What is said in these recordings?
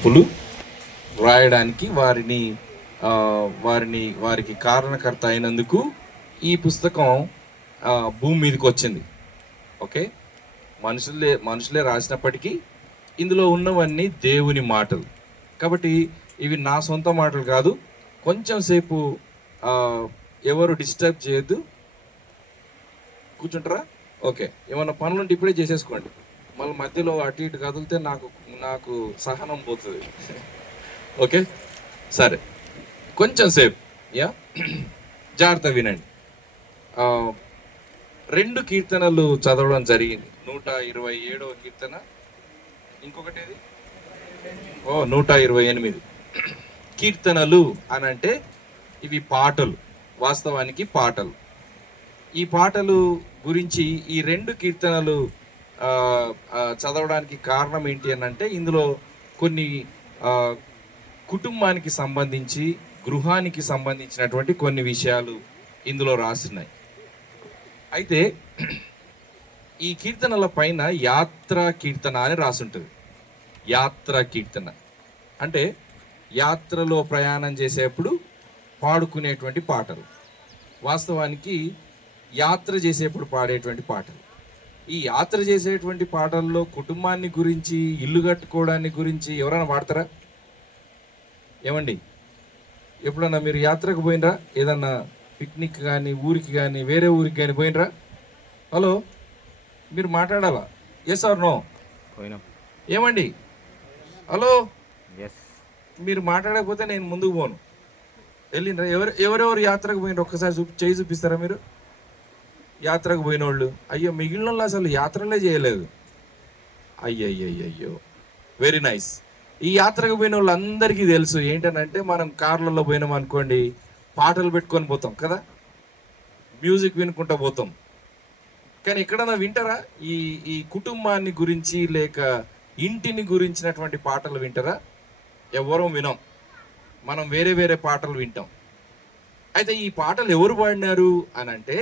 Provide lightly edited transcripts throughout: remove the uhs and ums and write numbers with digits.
తలంపులు రాయడానికి వారికి కారణకర్త అయినందుకు ఈ పుస్తకం భూమి మీదకి వచ్చింది. ఓకే, మనుషులే రాసినప్పటికీ ఇందులో ఉన్నవన్నీ దేవుని మాటలు కాబట్టి ఇవి నా సొంత మాటలు కాదు. కొంచెం సేపు ఎవరు డిస్టర్బ్ చేయొద్దు, కూర్చుంటారా? ఓకే, ఏమన్నా పనులుంటే ఇప్పుడే చేసేసుకోండి. మళ్ళీ మధ్యలో అటు ఇటు కదిలితే నాకు సహనం పోతుంది. ఓకే, సరే, కొంచెం సేపు జాగ్రత్త వినండి. 2 కీర్తనలు చదవడం జరిగింది. 127వ కీర్తన, ఇంకొకటి 128. కీర్తనలు అని అంటే ఇవి పాటలు, వాస్తవానికి పాటలు. ఈ పాటలు గురించి ఈ 2 కీర్తనలు చదవడానికి కారణం ఏంటి అని అంటే ఇందులో కొన్ని కుటుంబానికి సంబంధించి, గృహానికి సంబంధించినటువంటి కొన్ని విషయాలు ఇందులో రాస్తున్నాయి. అయితే ఈ కీర్తనల పైన యాత్రా కీర్తన అని రాసుంటుంది. యాత్రా కీర్తన అంటే యాత్రలో ప్రయాణం చేసేప్పుడు పాడుకునేటువంటి పాటలు, వాస్తవానికి యాత్ర చేసేప్పుడు పాడేటువంటి పాటలు. ఈ యాత్ర చేసేటువంటి పాటల్లో కుటుంబాన్ని గురించి, ఇల్లు కట్టుకోవడాన్ని గురించి ఎవరైనా పాడతారా? ఏమండి, ఎప్పుడన్నా మీరు యాత్రకు పోయినరా? ఏదన్నా పిక్నిక్ కానీ, ఊరికి కానీ, వేరే ఊరికి కానీ పోయినరా? హలో, మీరు మాట్లాడాలా? Yes or no? ఏమండి, హలో, మీరు మాట్లాడకపోతే నేను ముందుకు పోను. వెళ్ళినరా? ఎవరెవరు యాత్రకు పోయినరు ఒక్కసారి చేయి చూపిస్తారా మీరు? యాత్రకు పోయిన వాళ్ళు. అయ్యో, మిగిలిన వాళ్ళు అసలు యాత్రలే చేయలేదు. అయ్యయ్యో, వెరీ నైస్. ఈ యాత్రకు పోయిన వాళ్ళందరికీ తెలుసు ఏంటనంటే, మనం కార్లలో పోయినాం అనుకోండి, పాటలు పెట్టుకొని పోతాం కదా, మ్యూజిక్ వినుకుంటూ పోతాం. కానీ ఎక్కడన్నా వింటారా ఈ కుటుంబాన్ని గురించి లేక ఇంటిని గురించినటువంటి పాటలు వింటారా? ఎవరూ వినం. మనం వేరే వేరే పాటలు వింటాం. అయితే ఈ పాటలు ఎవరు పాడినారు అని అంటే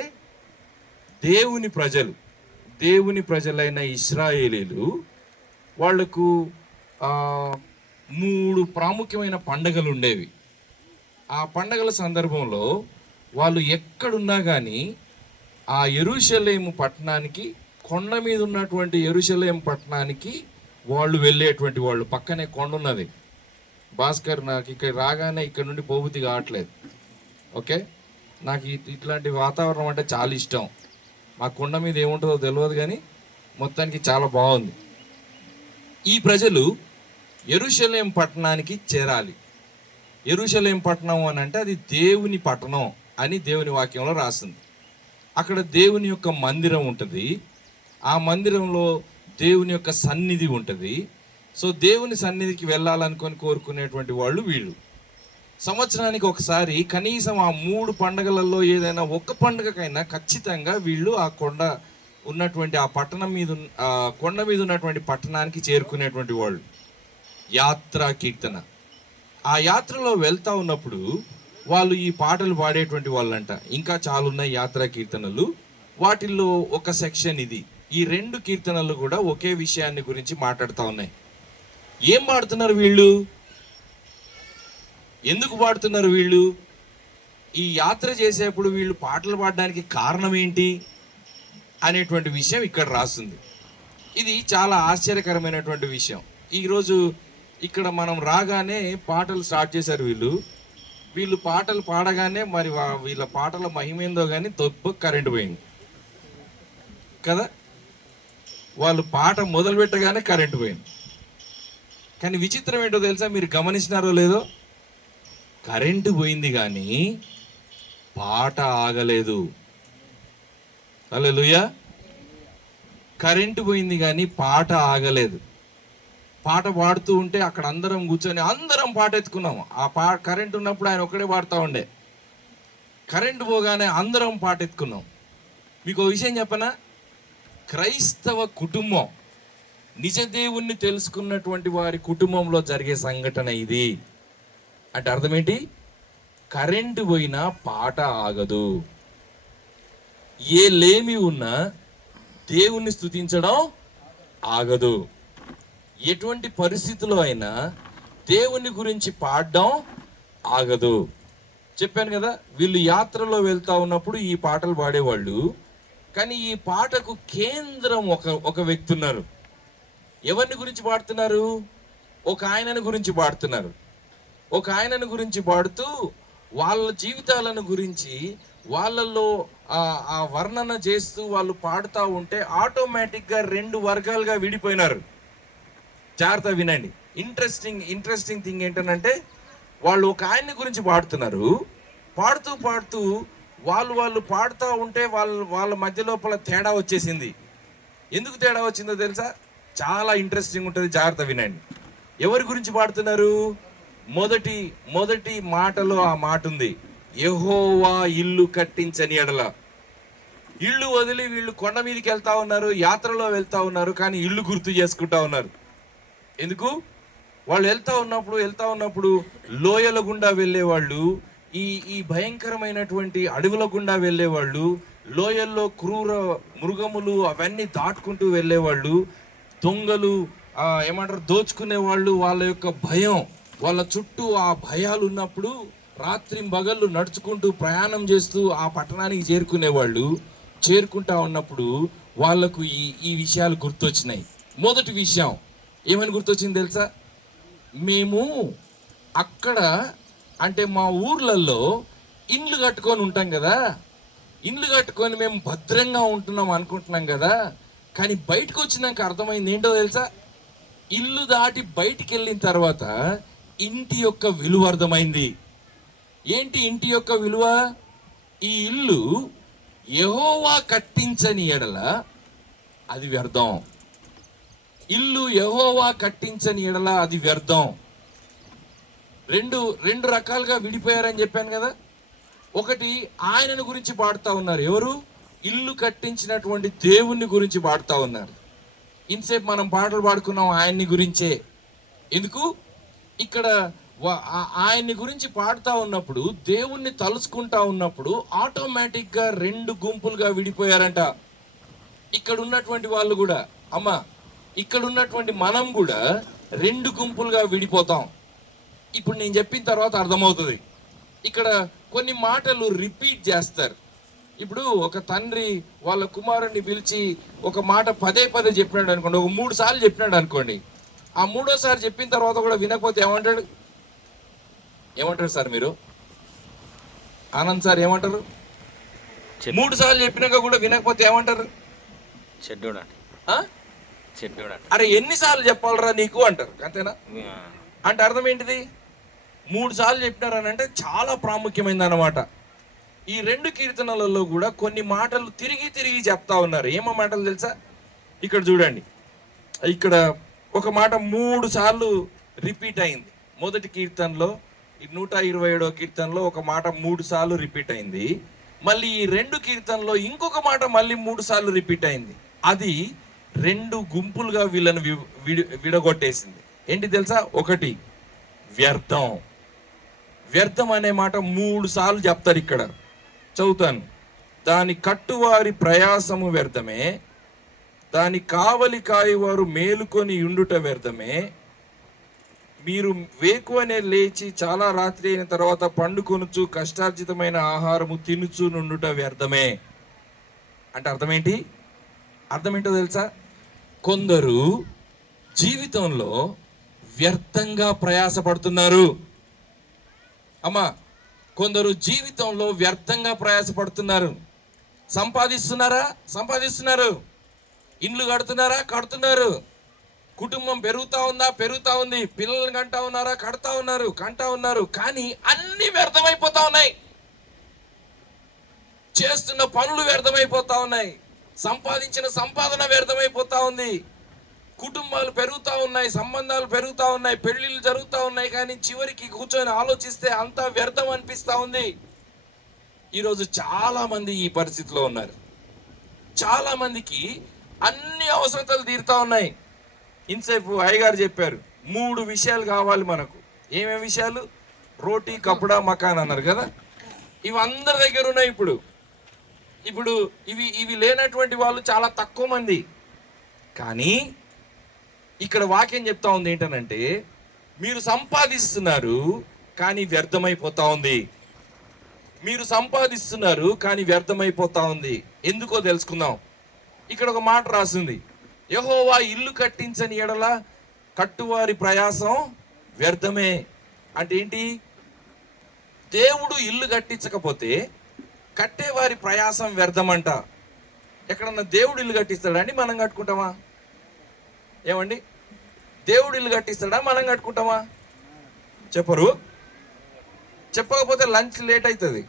దేవుని ప్రజలైన ఇశ్రాయేలీలు. వాళ్లకు 3 ప్రాముఖ్యమైన పండుగలు ఉండేవి. ఆ పండుగల సందర్భంలో వాళ్ళు ఎక్కడున్నా కానీ ఆ యెరూషలేము పట్టణానికి, కొండ మీద ఉన్నటువంటి యెరూషలేము పట్టణానికి వాళ్ళు వెళ్ళేటువంటి వాళ్ళు. పక్కనే కొండ ఉన్నది. భాస్కర్, నాకు ఇక్కడ రాగానే ఇక్కడ నుండి పోబుద్ది కావట్లేదు. ఓకే, నాకు ఇట్లాంటి వాతావరణం అంటే చాలా ఇష్టం. మా కొండ మీద ఏముంటుందో తెలియదు కానీ మొత్తానికి చాలా బాగుంది. ఈ ప్రజలు యెరూషలేము పట్టణానికి చేరాలి. యెరూషలేము పట్టణం అని అంటే అది దేవుని పట్టణం అని దేవుని వాక్యంలో రాసింది. అక్కడ దేవుని యొక్క మందిరం ఉంటుంది. ఆ మందిరంలో దేవుని యొక్క సన్నిధి ఉంటుంది. సో దేవుని సన్నిధికి వెళ్ళాలనుకొని కోరుకునేటువంటి వాళ్ళు వీళ్ళు. సంవత్సరానికి ఒకసారి కనీసం ఆ 3 పండుగలలో ఏదైనా ఒక్క పండుగకైనా ఖచ్చితంగా వీళ్ళు ఆ కొండ ఉన్నటువంటి ఆ పట్టణం మీద, కొండ మీద ఉన్నటువంటి పట్టణానికి చేరుకునేటువంటి వాళ్ళు. యాత్రా కీర్తన. ఆ యాత్రలో వెళ్తా ఉన్నప్పుడు వాళ్ళు ఈ పాటలు పాడేటువంటి వాళ్ళంట. ఇంకా చాలా ఉన్నాయి యాత్రా కీర్తనలు. వాటిల్లో ఒక సెక్షన్ ఇది. ఈ 2 కీర్తనలు కూడా ఒకే విషయాన్ని గురించి మాట్లాడుతూ ఉన్నాయి. ఏం పాడుతున్నారు వీళ్ళు? ఎందుకు పాడుతున్నారు వీళ్ళు? ఈ యాత్ర చేసేప్పుడు వీళ్ళు పాటలు పాడడానికి కారణం ఏంటి అనేటువంటి విషయం ఇక్కడ రాస్తుంది. ఇది చాలా ఆశ్చర్యకరమైనటువంటి విషయం. ఈరోజు ఇక్కడ మనం రాగానే పాటలు స్టార్ట్ చేశారు వీళ్ళు పాటలు పాడగానే మరి వీళ్ళ పాటల మహిమేందో కానీ కరెంటు పోయింది కదా. వాళ్ళు పాట మొదలు పెట్టగానే కరెంటు పోయింది. కానీ విచిత్రం ఏంటో తెలుసా? మీరు గమనించినారో లేదో, కరెంటు పోయింది కానీ పాట ఆగలేదు. హల్లెలూయా. కరెంటు పోయింది కానీ పాట ఆగలేదు. పాట పాడుతూ ఉంటే అక్కడ అందరం కూర్చొని అందరం పాట ఎత్తుకున్నాము. కరెంటు ఉన్నప్పుడు ఆయన ఒక్కడే పాడుతూ ఉండే. కరెంటు పోగానే అందరం పాట ఎత్తుకున్నాం. మీకు ఒక విషయం చెప్పనా? క్రైస్తవ కుటుంబం, నిజ దేవుణ్ణి తెలుసుకున్నటువంటి వారి కుటుంబంలో జరిగే సంఘటన ఇది. అంటే అర్థం ఏంటి? కరెంటు పోయినా పాట ఆగదు. ఏ లేమి ఉన్నా దేవుణ్ణి స్తుతించడం ఆగదు. ఎటువంటి పరిస్థితుల్లో అయినా దేవుని గురించి పాడడం ఆగదు. చెప్పాను కదా, వీళ్ళు యాత్రలో వెళ్తా ఉన్నప్పుడు ఈ పాటలు పాడేవాళ్ళు. కానీ ఈ పాటకు కేంద్రం ఒక వ్యక్తి ఉన్నారు. ఎవరిని గురించి పాడుతున్నారు? ఒక ఆయనను గురించి పాడుతున్నారు. ఒక ఆయనను గురించి పాడుతూ వాళ్ళ జీవితాలను గురించి వాళ్ళల్లో ఆ వర్ణన చేస్తూ వాళ్ళు పాడుతూ ఉంటే ఆటోమేటిక్గా 2 వర్గాలుగా విడిపోయినారు. జాగ్రత్త వినండి. ఇంట్రెస్టింగ్ థింగ్ ఏంటంటే, వాళ్ళు ఒక ఆయన్ని గురించి పాడుతున్నారు. పాడుతూ వాళ్ళు పాడుతూ ఉంటే వాళ్ళ మధ్య లోపల తేడా వచ్చేసింది. ఎందుకు తేడా వచ్చిందో తెలుసా? చాలా ఇంట్రెస్టింగ్ ఉంటుంది. జాగ్రత్త వినండి. ఎవరి గురించి పాడుతున్నారు? మొదటి మాటలో ఆ మాట ఉంది, యెహోవా ఇల్లు కట్టించని ఎడల. ఇల్లు వదిలి వీళ్ళు కొండ మీదకి వెళ్తా ఉన్నారు, యాత్రలో వెళ్తా ఉన్నారు, కానీ ఇల్లు గుర్తు చేసుకుంటా ఉన్నారు. ఎందుకు? వాళ్ళు వెళ్తా ఉన్నప్పుడు లోయల గుండా వెళ్ళేవాళ్ళు, ఈ భయంకరమైనటువంటి అడవుల గుండా వెళ్ళేవాళ్ళు, లోయల్లో క్రూర మృగములు అవన్నీ దాటుకుంటూ వెళ్ళేవాళ్ళు, దొంగలు దోచుకునే వాళ్ళు, వాళ్ళ యొక్క భయం, వాళ్ళ చుట్టూ ఆ భయాలు ఉన్నప్పుడు రాత్రింబగళ్ళు నడుచుకుంటూ ప్రయాణం చేస్తూ ఆ పట్టణానికి చేరుకుంటా ఉన్నప్పుడు వాళ్ళకు ఈ విషయాలు గుర్తొచ్చినాయి. మొదటి విషయం ఏమని గుర్తొచ్చింది తెలుసా? మేము అక్కడ అంటే మా ఊర్లలో ఇండ్లు కట్టుకొని ఉంటాం కదా, ఇండ్లు కట్టుకొని మేము భద్రంగా ఉంటున్నాం అనుకుంటున్నాం కదా, కానీ బయటకు వచ్చినాక అర్థమైంది ఏంటో తెలుసా? ఇల్లు దాటి బయటికి వెళ్ళిన తర్వాత ఇంటి యొక్క విలువ అర్థమైంది. ఏంటి ఇంటి యొక్క విలువ? ఈ ఇల్లు యెహోవా కట్టించని ఎడల అది వ్యర్థం. ఇల్లు యెహోవా కట్టించని ఎడల అది వ్యర్థం. రెండు రకాలుగా విడిపోయారని చెప్పాను కదా. ఒకటి, ఆయనను గురించి పాడుతూ ఉన్నారు. ఎవరు? ఇల్లు కట్టించినటువంటి దేవుణ్ణి గురించి పాడుతూ ఉన్నారు. ఇంతసేపు మనం పాటలు పాడుకున్నాం ఆయన్ని గురించే. ఎందుకు? ఇక్కడ ఆయన్ని గురించి పాడుతూ ఉన్నప్పుడు, దేవుణ్ణి తలుచుకుంటా ఉన్నప్పుడు ఆటోమేటిక్గా 2 గుంపులుగా విడిపోయారంట. ఇక్కడ ఉన్నటువంటి వాళ్ళు కూడా, ఇక్కడ ఉన్నటువంటి మనం కూడా 2 గుంపులుగా విడిపోతాం. ఇప్పుడు నేను చెప్పిన తర్వాత అర్థమవుతుంది. ఇక్కడ కొన్ని మాటలు రిపీట్ చేస్తారు. ఇప్పుడు ఒక తండ్రి వాళ్ళ కుమారుడిని పిలిచి ఒక మాట పదే చెప్పినాడు అనుకోండి, ఒక 3 సార్లు చెప్పినాడు అనుకోండి. ఆ 3వ సారి చెప్పిన తర్వాత కూడా వినకపోతే ఏమంటాడు సార్? మీరు ఆనంద్ సార్ ఏమంటారు? 3 సార్లు చెప్పినాక కూడా వినకపోతే ఏమంటారు? అరే ఎన్నిసార్లు చెప్పాలరా నీకు అంటారు. అంతేనా? అంటే అర్థం ఏంటిది? 3 సార్లు చెప్పినారని అంటే చాలా ప్రాముఖ్యమైనది అన్నమాట. ఈ 2 కీర్తనలలో కూడా కొన్ని మాటలు తిరిగి చెప్తా ఉన్నారు. ఏమో మాటలు తెలుసా? ఇక్కడ చూడండి. ఇక్కడ ఒక మాట 3 సార్లు రిపీట్ అయింది. మొదటి కీర్తనలో 127వ కీర్తనలో ఒక మాట 3 సార్లు రిపీట్ అయింది. మళ్ళీ ఈ 2 కీర్తనలో ఇంకొక మాట మళ్ళీ 3 సార్లు రిపీట్ అయింది. అది 2 గుంపులుగా వీళ్ళని విడగొట్టేసింది. ఏంటి తెలుసా? ఒకటి, వ్యర్థం అనే మాట 3 సార్లు చెప్తారు. ఇక్కడ చదువుతాను. దాని కట్టువారి ప్రయాసము వ్యర్థమే, దాని కావలి కాయవారు మేలుకొని ఉండుట వ్యర్థమే, మీరు వేకువనే లేచి చాలా రాత్రి అయిన తర్వాత పండుకొనుచు కష్టార్జితమైన ఆహారము తినుచు నుండుట వ్యర్థమే. అంటే అర్థమేంటో తెలుసా? కొందరు జీవితంలో వ్యర్థంగా ప్రయాసపడుతున్నారు. కొందరు జీవితంలో వ్యర్థంగా ప్రయాసపడుతున్నారు. సంపాదిస్తున్నారు. ఇండ్లు కడుతున్నారు. కుటుంబం పెరుగుతా ఉంది. పిల్లలను కంటా ఉన్నారు. కానీ అన్ని వ్యర్థమైపోతా ఉన్నాయి. చేస్తున్న పనులు వ్యర్థమైపోతా ఉన్నాయి. సంపాదించిన సంపాదన వ్యర్థమైపోతా ఉంది. కుటుంబాలు పెరుగుతూ ఉన్నాయి, సంబంధాలు పెరుగుతూ ఉన్నాయి, పెళ్లిళ్ళు జరుగుతూ ఉన్నాయి. కానీ చివరికి కూర్చొని ఆలోచిస్తే అంతా వ్యర్థం అనిపిస్తూ ఉంది. ఈరోజు చాలా మంది ఈ పరిస్థితిలో ఉన్నారు. చాలా మందికి అన్ని అవసరతలు తీరుతా ఉన్నాయి. ఇంతసేపు అయ్యగారు చెప్పారు 3 విషయాలు కావాలి మనకు. ఏమేమి విషయాలు? రోటీ, కపడా, మకాన్ అన్నారు కదా. ఇవి అందరి దగ్గర ఉన్నాయి. ఇప్పుడు ఇవి లేనటువంటి వాళ్ళు చాలా తక్కువ మంది. కానీ ఇక్కడ వాక్యం చెప్తా ఉంది ఏంటనంటే, మీరు సంపాదిస్తున్నారు కానీ వ్యర్థమైపోతా ఉంది. మీరు సంపాదిస్తున్నారు కానీ వ్యర్థమైపోతా ఉంది. ఎందుకో తెలుసుకుందాం. ఇక్కడ ఒక మాట రాసింది, యెహోవా ఇల్లు కట్టించని ఎడల కట్టువారి ప్రయాసం వ్యర్థమే. అంటే ఏంటి? దేవుడు ఇల్లు కట్టించకపోతే కట్టేవారి ప్రయాసం వ్యర్థమంట. ఎక్కడన్నా దేవుడు ఇల్లు కట్టిస్తాడా అండి? మనం కట్టుకుంటామా? ఏమండి, దేవుడు ఇల్లు కట్టిస్తాడా? మనం కట్టుకుంటామా? చెప్పరు. చెప్పకపోతే లంచ్ లేట్ అవుతుంది.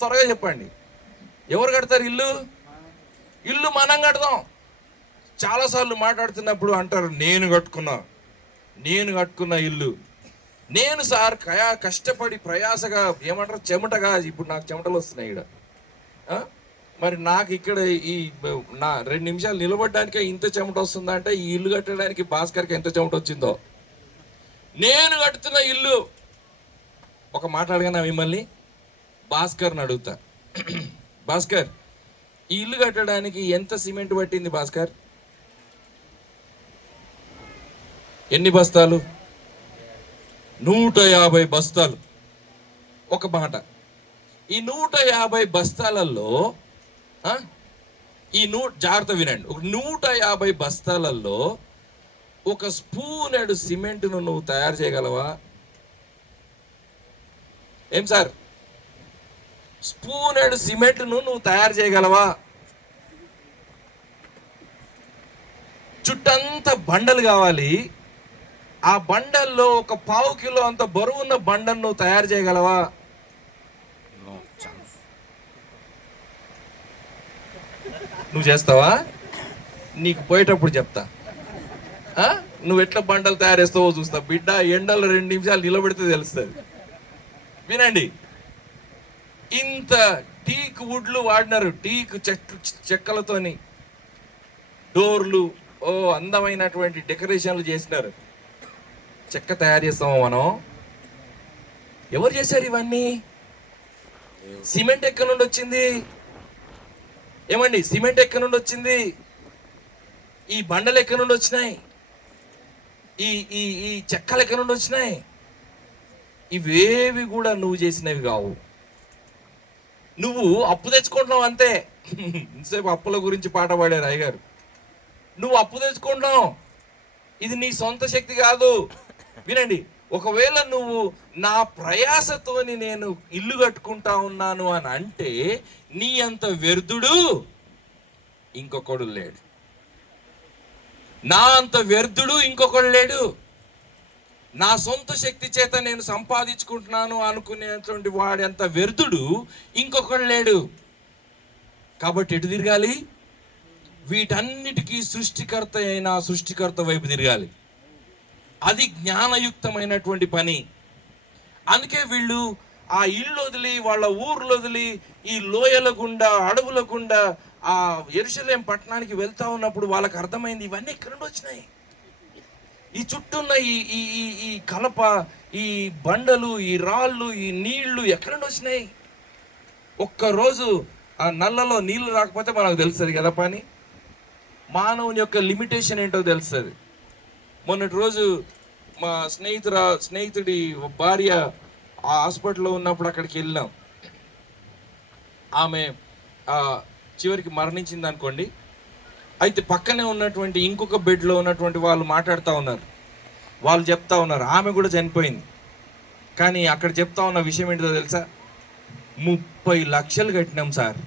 త్వరగా చెప్పండి, ఎవరు కడతారు ఇల్లు? ఇల్లు మనం కడతాం. చాలాసార్లు మాట్లాడుతున్నప్పుడు అంటారు, నేను కట్టుకున్న ఇల్లు. నేను సార్ కష్టపడి ప్రయాసగా, ఏమంటారు, చెమటగా, ఇప్పుడు నాకు చెమటలు వస్తున్నాయి ఇక్కడ. మరి నాకు ఇక్కడ నా 2 నిమిషాలు నిలబడడానికే ఇంత చెమట వస్తుందా అంటే, ఈ ఇల్లు కట్టడానికి భాస్కర్కి ఎంత చెమట వచ్చిందో. నేను కడుతున్న ఇల్లు. ఒక మాట అడగనా మిమ్మల్ని? భాస్కర్ని అడుగుతా, భాస్కర్, ఈ ఇల్లు కట్టడానికి ఎంత సిమెంట్ పట్టింది భాస్కర్? ఎన్ని బస్తాలు? 150 బస్తాలు. ఒక మాట, ఈ 150 బస్తాలలో జాగ్రత్త వినండి, 150 బస్తాలలో ఒక స్పూనెడు సిమెంట్ను నువ్వు తయారు చేయగలవా? ఏం సార్, స్పూనెడు సిమెంట్ను నువ్వు తయారు చేయగలవా? చుట్టంతా బండలు కావాలి. ఆ బండల్లో ఒక 1/4 కిలో అంత బరువున్న బండను నువ్వు తయారు చేయగలవా? నువ్వు చేస్తావా? నీకు పోయేటప్పుడు చెప్తా. నువ్వు ఎట్లా బండలు తయారు చేస్తావో చూస్తా బిడ్డ. ఎండలో 2 నిమిషాలు నిలబెడితే తెలుస్తుంది. వినండి, ఇంత టీక్ వుడ్లు వాడినారు, టీక్ చెక్కలతోని డోర్లు, అందమైనటువంటి డెకరేషన్లు చేసినారు. చెక్క తయారు చేస్తామో మనం? ఎవరు చేశారు ఇవన్నీ? సిమెంట్ ఎక్కడి నుండి వచ్చింది? ఏమండి, సిమెంట్ ఎక్కడి నుండి వచ్చింది? ఈ బండలు ఎక్కడి నుండి వచ్చినాయి? ఈ చెక్కలు ఎక్కడి నుండి వచ్చినాయి? ఇవేవి కూడా నువ్వు చేసినవి కావు. నువ్వు అప్పు తెచ్చుకుంటున్నావు అంతే. ఇంతసేపు అప్పుల గురించి పాట పాడారు అయ్యగారు. నువ్వు అప్పు తెచ్చుకుంటున్నావు, ఇది నీ సొంత శక్తి కాదు. వినండి, ఒకవేళ నువ్వు నా ప్రయాసతోని నేను ఇల్లు కట్టుకుంటా ఉన్నాను అని అంటే, నీ అంత వ్యర్థుడు ఇంకొకడు లేడు. నా అంత వ్యర్థుడు ఇంకొకడు లేడు. నా సొంత శక్తి చేత నేను సంపాదించుకుంటున్నాను అనుకునేటువంటి వాడి అంత వ్యర్థుడు ఇంకొకడు లేడు. కాబట్టి ఎటు తిరగాలి? వీటన్నిటికీ సృష్టికర్త వైపు తిరగాలి. అది జ్ఞానయుక్తమైనటువంటి పని. అందుకే వీళ్ళు ఆ ఇల్లు వదిలి, వాళ్ళ ఊర్లు వదిలి, ఈ లోయల గుండా, అడవుల గుండా ఆ యెరూషలేం పట్టణానికి వెళ్తా ఉన్నప్పుడు వాళ్ళకి అర్థమైంది, ఇవన్నీ ఎక్కడి నుండి వచ్చినాయి? ఈ చుట్టూ ఉన్న ఈ కలప, ఈ బండలు, ఈ రాళ్ళు, ఈ నీళ్లు ఎక్కడి నుండి వచ్చినాయి? ఒక్కరోజు ఆ నల్లలో నీళ్లు రాకపోతే మనకు తెలుస్తుంది కదా పని. మానవుని యొక్క లిమిటేషన్ ఏంటో తెలుస్తుంది. మొన్నటి రోజు మా స్నేహితుడి భార్య ఆ హాస్పిటల్లో ఉన్నప్పుడు అక్కడికి వెళ్ళినాం. ఆమె చివరికి మరణించింది అనుకోండి. అయితే పక్కనే ఉన్నటువంటి ఇంకొక బెడ్లో ఉన్నటువంటి వాళ్ళు మాట్లాడుతూ ఉన్నారు. వాళ్ళు చెప్తా ఉన్నారు ఆమె కూడా చనిపోయింది. కానీ అక్కడ చెప్తా ఉన్న విషయం ఏంటో తెలుసా? 30 లక్షలు కట్టినాం సార్.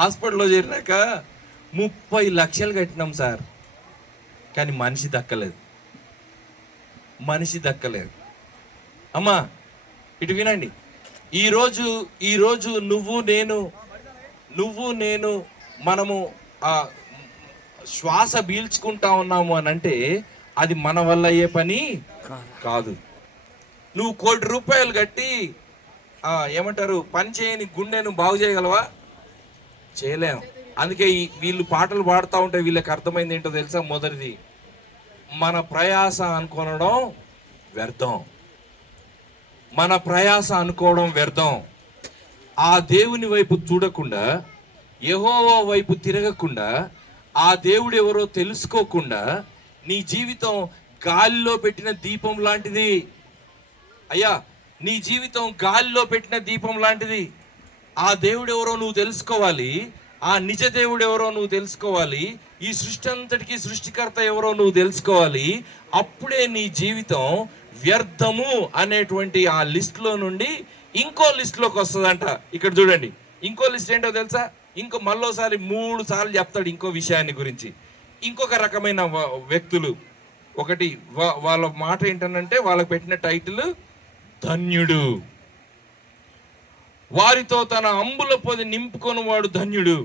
హాస్పిటల్లో చేరినాక 30 లక్షలు కట్టినాం సార్. కానీ మనిషి దక్కలేదు. అమ్మా ఇటు వినండి, ఈరోజు నువ్వు నేను మనము శ్వాస పీల్చుకుంటా ఉన్నాము అని అంటే అది మన వల్ల అయ్యే పని కాదు. నువ్వు 1 కోటి రూపాయలు కట్టి ఏమంటారు, పని చేయని గుండెను బాగు చేయగలవా? చేయలేం. అందుకే వీళ్ళు పాటలు పాడుతూ ఉంటే వీళ్ళకి అర్థమైంది ఏంటో తెలుసా? మొదటిది, మన ప్రయాస అనుకోవడం వ్యర్థం. మన ప్రయాస అనుకోవడం వ్యర్థం. ఆ దేవుని వైపు చూడకుండా, యెహోవా వైపు తిరగకుండా, ఆ దేవుడు ఎవరో తెలుసుకోకుండా నీ జీవితం గాలిలో పెట్టిన దీపం లాంటిది. అయ్యా, నీ జీవితం గాలిలో పెట్టిన దీపం లాంటిది. ఆ దేవుడు ఎవరో నువ్వు తెలుసుకోవాలి. ఆ నిజ దేవుడు ఎవరో నువ్వు తెలుసుకోవాలి. ఈ సృష్టి అంతటికి సృష్టికర్త ఎవరో నువ్వు తెలుసుకోవాలి. అప్పుడే నీ జీవితం వ్యర్థము అనేటువంటి ఆ లిస్ట్లో నుండి ఇంకో లిస్ట్లోకి వస్తుందంట. ఇక్కడ చూడండి, ఇంకో లిస్ట్ ఏంటో తెలుసా? మళ్ళోసారి 3 సార్లు చెప్తాడు ఇంకో విషయాన్ని గురించి. ఇంకొక రకమైన వ్యక్తులు. ఒకటి, వాళ్ళ మాట ఏంటనంటే వాళ్ళకి పెట్టిన టైటిల్ ధన్యుడు. వారితో తన అంబుల పొది నింపుకొని వాడు ధన్యుడు.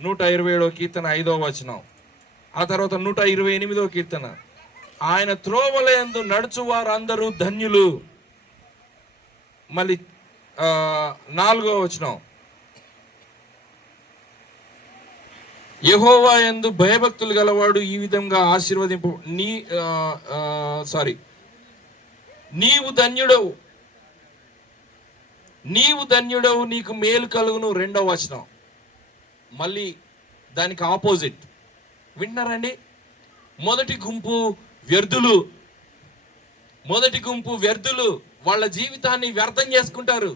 127వ కీర్తన 5వ వచనం. ఆ తర్వాత 128వ కీర్తన, ఆయన త్రోవలయందు నడుచు వారు అందరూ ధన్యులు. మళ్ళీ 4వ వచనం, యెహోవా యందు భయభక్తులు గలవాడు ఈ విధంగా ఆశీర్వదింపు. నీవు ధన్యుడవు, నీకు మేలు కలుగును. 2వ వచనం. మళ్ళీ దానికి ఆపోజిట్. వింటున్నారండి? మొదటి గుంపు వ్యర్థులు. వాళ్ళ జీవితాన్ని వ్యర్థం చేసుకుంటారు.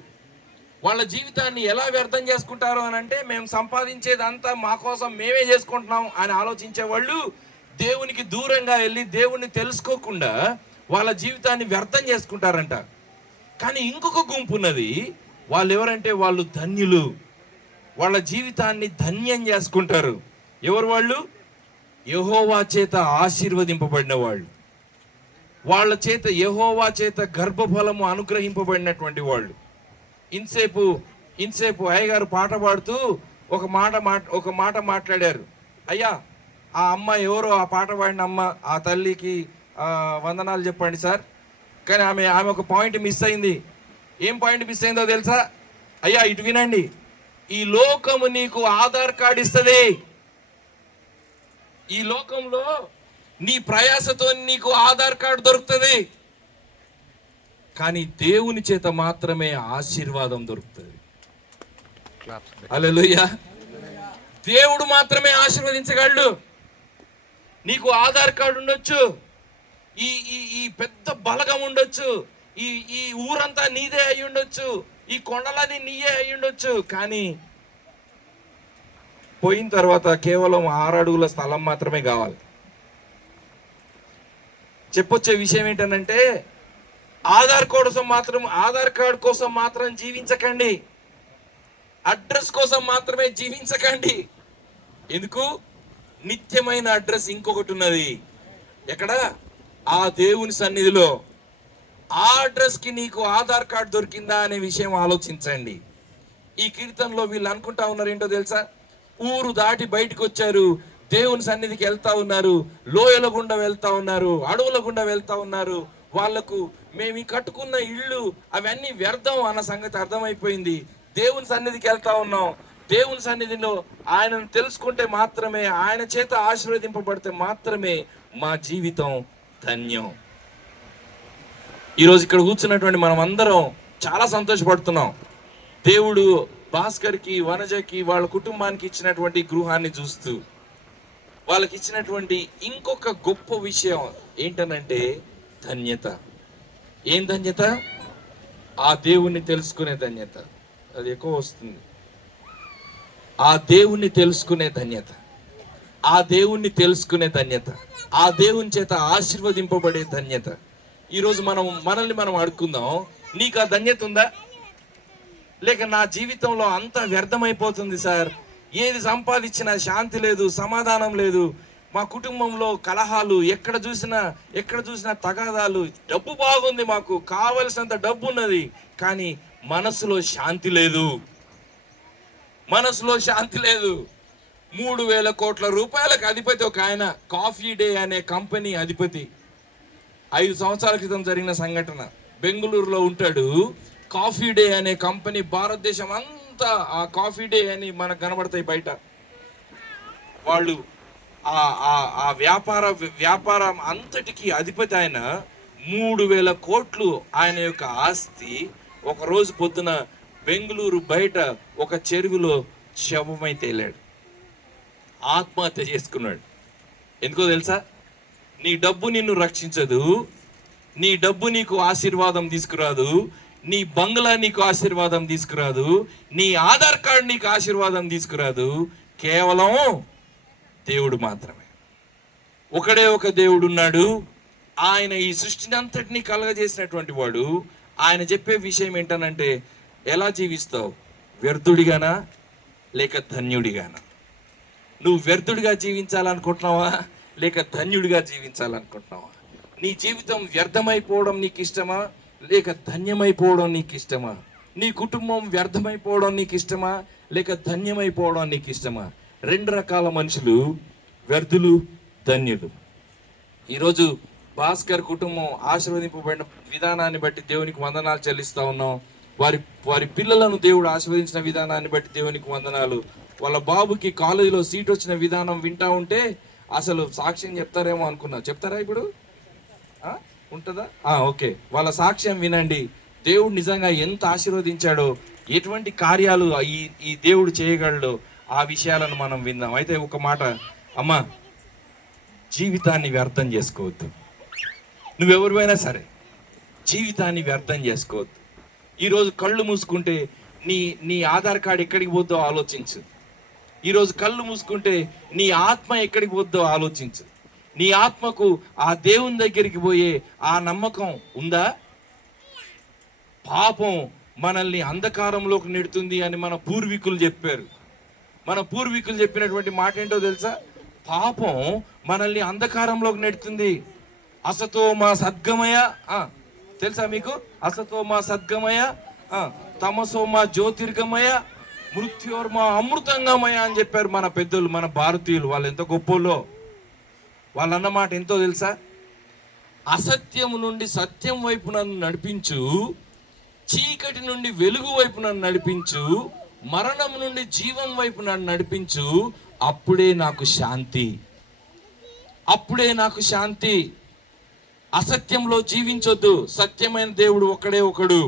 వాళ్ళ జీవితాన్ని ఎలా వ్యర్థం చేసుకుంటారు అని అంటే, మేము సంపాదించేదంతా మా కోసం మేమే చేసుకుంటున్నాం అని ఆలోచించే వాళ్ళు దేవునికి దూరంగా వెళ్ళి దేవుణ్ణి తెలుసుకోకుండా వాళ్ళ జీవితాన్ని వ్యర్థం చేసుకుంటారంట. కానీ ఇంకొక గుంపు ఉన్నది. వాళ్ళు ఎవరంటే వాళ్ళు ధన్యులు. వాళ్ళ జీవితాన్ని ధన్యం చేసుకుంటారు. ఎవరు వాళ్ళు? యెహోవా చేత ఆశీర్వదింపబడిన వాళ్ళు. వాళ్ళ చేత యెహోవా చేత గర్భఫలము అనుగ్రహింపబడినటువంటి వాళ్ళు. ఇంతసేపు అయ్యగారు పాట పాడుతూ ఒక మాట మాట్లాడారు. అయ్యా, ఆ అమ్మ ఎవరో, ఆ పాట పాడిన అమ్మ, ఆ తల్లికి వందనాలు చెప్పండి సార్. కానీ ఆమె ఒక పాయింట్ మిస్ అయింది. ఏం పాయింట్ మిస్ అయిందో తెలుసా? అయ్యా, ఇటు వినండి. ఈ లోకము నీకు ఆధార్ కార్డు ఇస్తుంది. ఈ లోకంలో నీ ప్రయాసతో నీకు ఆధార్ కార్డు దొరుకుతుంది. కానీ దేవుని చేత మాత్రమే ఆశీర్వాదం దొరుకుతుంది. హల్లెలూయా. దేవుడు మాత్రమే ఆశీర్వదించగలడు. నీకు ఆధార్ కార్డు ఉండొచ్చు, ఈ పెద్ద బలగం ఉండొచ్చు, ఈ ఊరంతా నీదే అయి ఉండొచ్చు, ఈ కొండలది నీయే అయి ఉండొచ్చు. కానీ పోయిన తర్వాత కేవలం 6 అడుగుల స్థలం మాత్రమే కావాలి. చెప్పొచ్చే విషయం ఏంటంటే, ఆధార్ కార్డు కోసం మాత్రం జీవించకండి. అడ్రస్ కోసం మాత్రమే జీవించకండి. ఎందుకు? నిత్యమైన అడ్రస్ ఇంకొకటి ఉన్నది. ఎక్కడ? ఆ దేవుని సన్నిధిలో. ఆ అడ్రస్కి నీకు ఆధార్ కార్డు దొరికిందా అనే విషయం ఆలోచించండి. ఈ కీర్తనలో వీళ్ళు అనుకుంటా ఉన్నారు ఏంటో తెలుసా? ఊరు దాటి బయటకు వచ్చారు, దేవుని సన్నిధికి వెళ్తా ఉన్నారు, లోయల గుండా వెళ్తా ఉన్నారు, అడవుల గుండా వెళ్తా ఉన్నారు. వాళ్లకు మేము కట్టుకున్న ఇళ్ళు అవన్నీ వ్యర్థం అన్న సంగతి అర్థమైపోయింది. దేవుని సన్నిధికి వెళ్తా ఉన్నాం. దేవుని సన్నిధిలో ఆయనను తెలుసుకుంటే మాత్రమే, ఆయన చేత ఆశీర్వదింపబడితే మాత్రమే మా జీవితం ధన్యం. ఈరోజు ఇక్కడ కూర్చున్నటువంటి మనం అందరం చాలా సంతోషపడుతున్నాం. దేవుడు భాస్కర్కి, వనజకి, వాళ్ళ కుటుంబానికి ఇచ్చినటువంటి గృహాన్ని చూస్తూ, వాళ్ళకి ఇచ్చినటువంటి ఇంకొక గొప్ప విషయం ఏంటనంటే ధన్యత. ఏం ధన్యత? ఆ దేవుణ్ణి తెలుసుకునే ధన్యత. అది ఎక్కువ వస్తుంది. ఆ దేవుణ్ణి తెలుసుకునే ధన్యత, ఆ దేవుణ్ణి తెలుసుకునే ధన్యత, ఆ దేవుని చేత ఆశీర్వదింపబడే ధన్యత. ఈరోజు మనల్ని మనం అడుక్కుందాం, నీకు ఆ ధన్యత ఉందా? లేక నా జీవితంలో అంతా వ్యర్థమైపోతుంది సార్, ఏది సంపాదించినా శాంతి లేదు, సమాధానం లేదు, మా కుటుంబంలో కలహాలు, ఎక్కడ చూసినా తగాదాలు, డబ్బు బాగుంది, మాకు కావలసినంత డబ్బు ఉన్నది, కానీ మనసులో శాంతి లేదు. 3,000 కోట్ల రూపాయలకు అధిపతి ఒక ఆయన, కాఫీ డే అనే కంపెనీ అధిపతి. 5 సంవత్సరాల క్రితం జరిగిన సంఘటన. బెంగళూరులో ఉంటాడు. కాఫీ డే అనే కంపెనీ భారతదేశం అంతా ఆ కాఫీ డే అని మనకు కనబడతాయి బయట. వాళ్ళు ఆ వ్యాపారం అంతటికి అధిపతి ఆయన. 3,000 కోట్లు ఆయన యొక్క ఆస్తి. ఒక రోజు పొద్దున బెంగళూరు బయట ఒక చెరువులో శవమై తేలాడు. ఆత్మహత్య చేసుకున్నాడు. ఎందుకో తెలుసా? నీ డబ్బు నిన్ను రక్షించదు, నీ డబ్బు నీకు ఆశీర్వాదం తీసుకురాదు, నీ బంగ్లా నీకు ఆశీర్వాదం తీసుకురాదు, నీ ఆధార్ కార్డు నీకు ఆశీర్వాదం తీసుకురాదు. కేవలం దేవుడు మాత్రమే. ఒకడే ఒక దేవుడు ఉన్నాడు. ఆయన ఈ సృష్టిని అంతటినీ కలగజేసినటువంటి వాడు. ఆయన చెప్పే విషయం ఏంటనంటే, ఎలా జీవిస్తావు? వ్యర్థుడిగానా లేక ధన్యుడిగానా? నువ్వు వ్యర్థుడిగా జీవించాలనుకుంటున్నావా లేక ధన్యుడిగా జీవించాలనుకుంటున్నావా? నీ జీవితం వ్యర్థమైపోవడం నీకు ఇష్టమా లేక ధన్యమైపోవడం నీకు ఇష్టమా? నీ కుటుంబం వ్యర్థమైపోవడం నీకు ఇష్టమా లేక ధన్యమైపోవడం నీకు ఇష్టమా? రెండు రకాల మనుషులు, వ్యర్థులు, ధన్యులు. ఈరోజు భాస్కర్ కుటుంబం ఆశీర్వదింపబడిన విధానాన్ని బట్టి దేవునికి వందనాలు చెల్లిస్తూ ఉన్నాం. వారి పిల్లలను దేవుడు ఆశీర్వదించిన విధానాన్ని బట్టి దేవునికి వందనాలు. వాళ్ళ బాబుకి కాలేజీలో సీట్ వచ్చిన విధానం వింటా ఉంటే అసలు సాక్ష్యం చెప్తారేమో అనుకున్నా. చెప్తారా ఇప్పుడు? ఉంటుందా? ఓకే, వాళ్ళ సాక్ష్యం వినండి. దేవుడు నిజంగా ఎంత ఆశీర్వదించాడో, ఎటువంటి కార్యాలు ఈ దేవుడు చేయగలడో ఆ విషయాలను మనం విందాం. అయితే ఒక మాట, అమ్మా, జీవితాన్ని వ్యర్థం చేసుకోవద్దు. నువ్వెవరివైనా సరే జీవితాన్ని వ్యర్థం చేసుకోవద్దు. ఈరోజు కళ్ళు మూసుకుంటే నీ ఆధార్ కార్డు ఎక్కడికి పోద్దో ఆలోచించు. ఈరోజు కళ్ళు మూసుకుంటే నీ ఆత్మ ఎక్కడికి పోద్దో ఆలోచించు. నీ ఆత్మకు ఆ దేవుని దగ్గరికి పోయే ఆ నమ్మకం ఉందా? పాపం మనల్ని అంధకారంలోకి నెడుతుంది అని మన పూర్వీకులు చెప్పారు. మన పూర్వీకులు చెప్పినటువంటి మాట ఏంటో తెలుసా? పాపం మనల్ని అంధకారంలోకి నెడుతుంది. అసతో మా సద్గమయ, తెలుసా మీకు? అసతో మా సద్గమయ, తమసో మా జ్యోతిర్గమయ, మృత్యోర్మా అమృతంగమయ అని చెప్పారు మన పెద్దలు, మన భారతీయులు. వాళ్ళు ఎంత గొప్పోలో. వాళ్ళు అన్నమాట ఎంతో తెలుసా? అసత్యం నుండి సత్యం వైపు నన్ను నడిపించు, చీకటి నుండి వెలుగు వైపు నన్ను నడిపించు, మరణం నుండి జీవం వైపు నన్ను నడిపించు, అప్పుడే నాకు శాంతి, అప్పుడే నాకు శాంతి. అసత్యంలో జీవించొద్దు, సత్యమైన దేవుడు ఒక్కడే ఒకడు.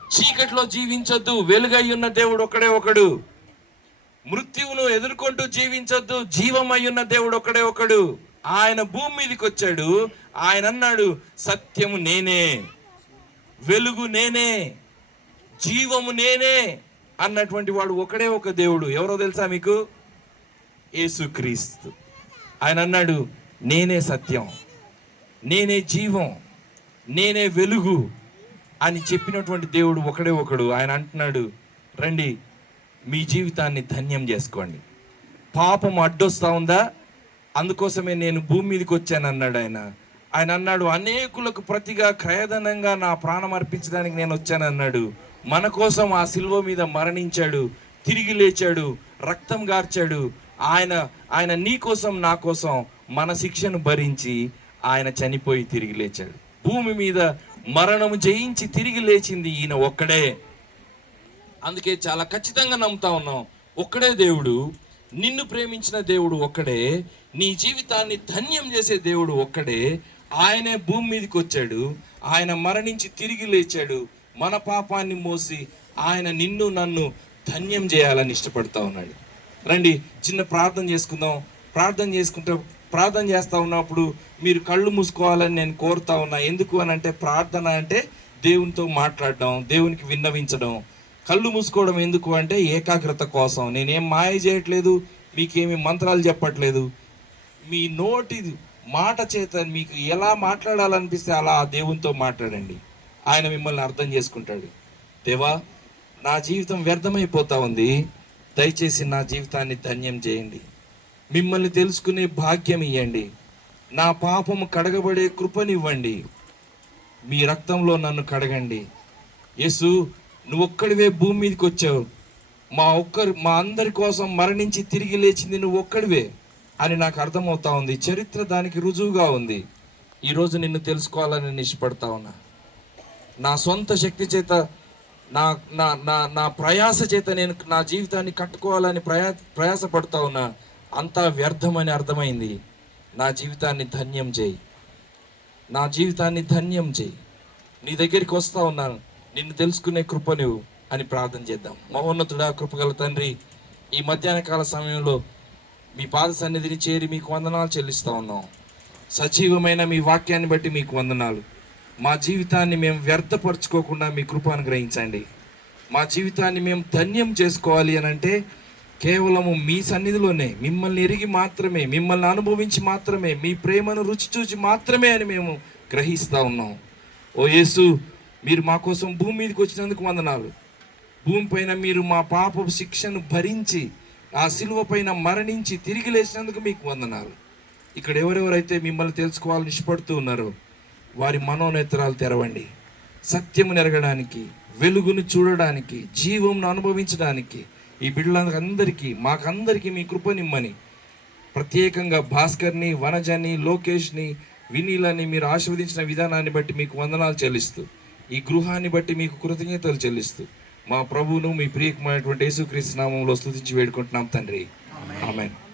చీకటిలో జీవించొద్దు, వెలుగై ఉన్న దేవుడు ఒక్కడే ఒకడు. మృత్యువును ఎదుర్కొంటూ జీవించొద్దు, జీవమై ఉన్న దేవుడు ఒక్కడే ఒకడు. ఆయన భూమి మీదకి వచ్చాడు. ఆయన అన్నాడు, సత్యము నేనే, వెలుగు నేనే, జీవము నేనే అన్నటువంటి వాడు ఒకడే ఒక దేవుడు. ఎవరో తెలుసా మీకు? యేసుక్రీస్తు. ఆయన అన్నాడు, నేనే సత్యం, నేనే జీవం, నేనే వెలుగు అని చెప్పినటువంటి దేవుడు ఒకడే ఒకడు. ఆయన అంటున్నాడు, రండి మీ జీవితాన్ని ధన్యం చేసుకోండి. పాపం అడ్డొస్తా ఉందా? అందుకోసమే నేను భూమి మీదకి వచ్చాను అన్నాడు ఆయన. ఆయన అన్నాడు, అనేకులకు ప్రతిగా క్రయధనంగా నా ప్రాణం అర్పించడానికి నేను వచ్చానన్నాడు. మన కోసం ఆ సిలువ మీద మరణించాడు, తిరిగి లేచాడు, రక్తం గార్చాడు. ఆయన నీ కోసం నా కోసం మన శిక్షను భరించి ఆయన చనిపోయి తిరిగి లేచాడు. భూమి మీద మరణము జయించి తిరిగి లేచింది ఈయన ఒక్కడే. అందుకే చాలా ఖచ్చితంగా నమ్ముతా ఉన్నాం, ఒక్కడే దేవుడు, నిన్ను ప్రేమించిన దేవుడు ఒక్కడే, నీ జీవితాన్ని ధన్యం చేసే దేవుడు ఒక్కడే. ఆయనే భూమి మీదకి వచ్చాడు, ఆయన మరణించి తిరిగి లేచాడు, మన పాపాన్ని మోసి ఆయన నిన్ను నన్ను ధన్యం చేయాలని ఇష్టపడతా ఉన్నాడు. రండి చిన్న ప్రార్థన చేసుకుందాం. ప్రార్థన చేస్తూ ఉన్నప్పుడు మీరు కళ్ళు మూసుకోవాలని నేను కోరుతా ఉన్నా. ఎందుకు అని అంటే, ప్రార్థన అంటే దేవునితో మాట్లాడడం, దేవునికి విన్నవించడం. కళ్ళు మూసుకోవడం ఎందుకు అంటే ఏకాగ్రత కోసం. నేనేం మాయ చేయట్లేదు, మీకేమి మంత్రాలు చెప్పట్లేదు. మీ నోటి మాట చేత మీకు ఎలా మాట్లాడాలనిపిస్తే అలా ఆ దేవునితో మాట్లాడండి. ఆయన మిమ్మల్ని అర్థం చేసుకుంటాడు. దేవా, నా జీవితం వ్యర్థమైపోతా ఉంది, దయచేసి నా జీవితాన్ని ధన్యం చేయండి, మిమ్మల్ని తెలుసుకునే భాగ్యం ఇవ్వండి, నా పాపము కడగబడే కృపనివ్వండి, మీ రక్తంలో నన్ను కడగండి. యేసు, నువ్వు ఒక్కడివే భూమి మీదకి వచ్చావు, మా అందరి కోసం మరణించి తిరిగి లేచింది నువ్వు ఒక్కడివే అని నాకు అర్థమవుతా ఉంది. చరిత్ర దానికి రుజువుగా ఉంది. ఈరోజు నిన్ను తెలుసుకోవాలని నేను ఇష్టపడతా ఉన్నా. నా సొంత శక్తి చేత, నా ప్రయాస చేత నేను నా జీవితాన్ని కట్టుకోవాలని ప్రయాసపడతా ఉన్నా. అంతా వ్యర్థమని అర్థమైంది. నా జీవితాన్ని ధన్యం చేయి, నా జీవితాన్ని ధన్యం చేయి. నీ దగ్గరికి వస్తా ఉన్నాను, నిన్ను తెలుసుకునే కృప నువ్వు అని ప్రార్థన చేద్దాం. మహోన్నతుడా, కృపగల తండ్రి, ఈ మధ్యాహ్న కాల సమయంలో మీ పాద సన్నిధిని చేరి మీకు వందనాలు చెల్లిస్తూ ఉన్నాం. సజీవమైన మీ వాక్యాన్ని బట్టి మీకు వందనాలు. మా జీవితాన్ని మేము వ్యర్థపరచుకోకుండా మీ కృప అనుగ్రహించండి. మా జీవితాన్ని మేము ధన్యం చేసుకోవాలి అని అంటే కేవలము మీ సన్నిధిలోనే, మిమ్మల్ని ఎరిగి మాత్రమే, మిమ్మల్ని అనుభవించి మాత్రమే, మీ ప్రేమను రుచి చూచి మాత్రమే అని మేము గ్రహిస్తూ ఉన్నాం. ఓ యేసు, మీరు మా కోసం భూమి మీదకి వచ్చినందుకు వందనాలు. భూమి పైన మీరు మా పాపపు శిక్షను భరించి ఆ శిలువ పైన మరణించి తిరిగి లేచినందుకు మీకు వందనాలు. ఇక్కడ ఎవరెవరైతే మిమ్మల్ని తెలుసుకోవాలని ఇష్టపడుతూ ఉన్నారో వారి మనోనేత్రాలు తెరవండి. సత్యమును ఎరగడానికి, వెలుగును చూడడానికి, జీవంను అనుభవించడానికి ఈ బిడ్డలందరికీ, మాకందరికీ మీ కృపనిమ్మని, ప్రత్యేకంగా భాస్కర్ని, వనజని, లోకేష్ని, వినీలని మీరు ఆశీర్వదించిన విధానాన్ని బట్టి మీకు వందనాలు చెల్లిస్తూ, ఈ గృహాన్ని బట్టి మీకు కృతజ్ఞతలు చెల్లిస్తూ మా ప్రభువును, మీ ప్రియకమైనటువంటి యేసుక్రీస్తు నామములో స్తుతించి వేడుకుంటున్నాం తండ్రి. ఆమేన్.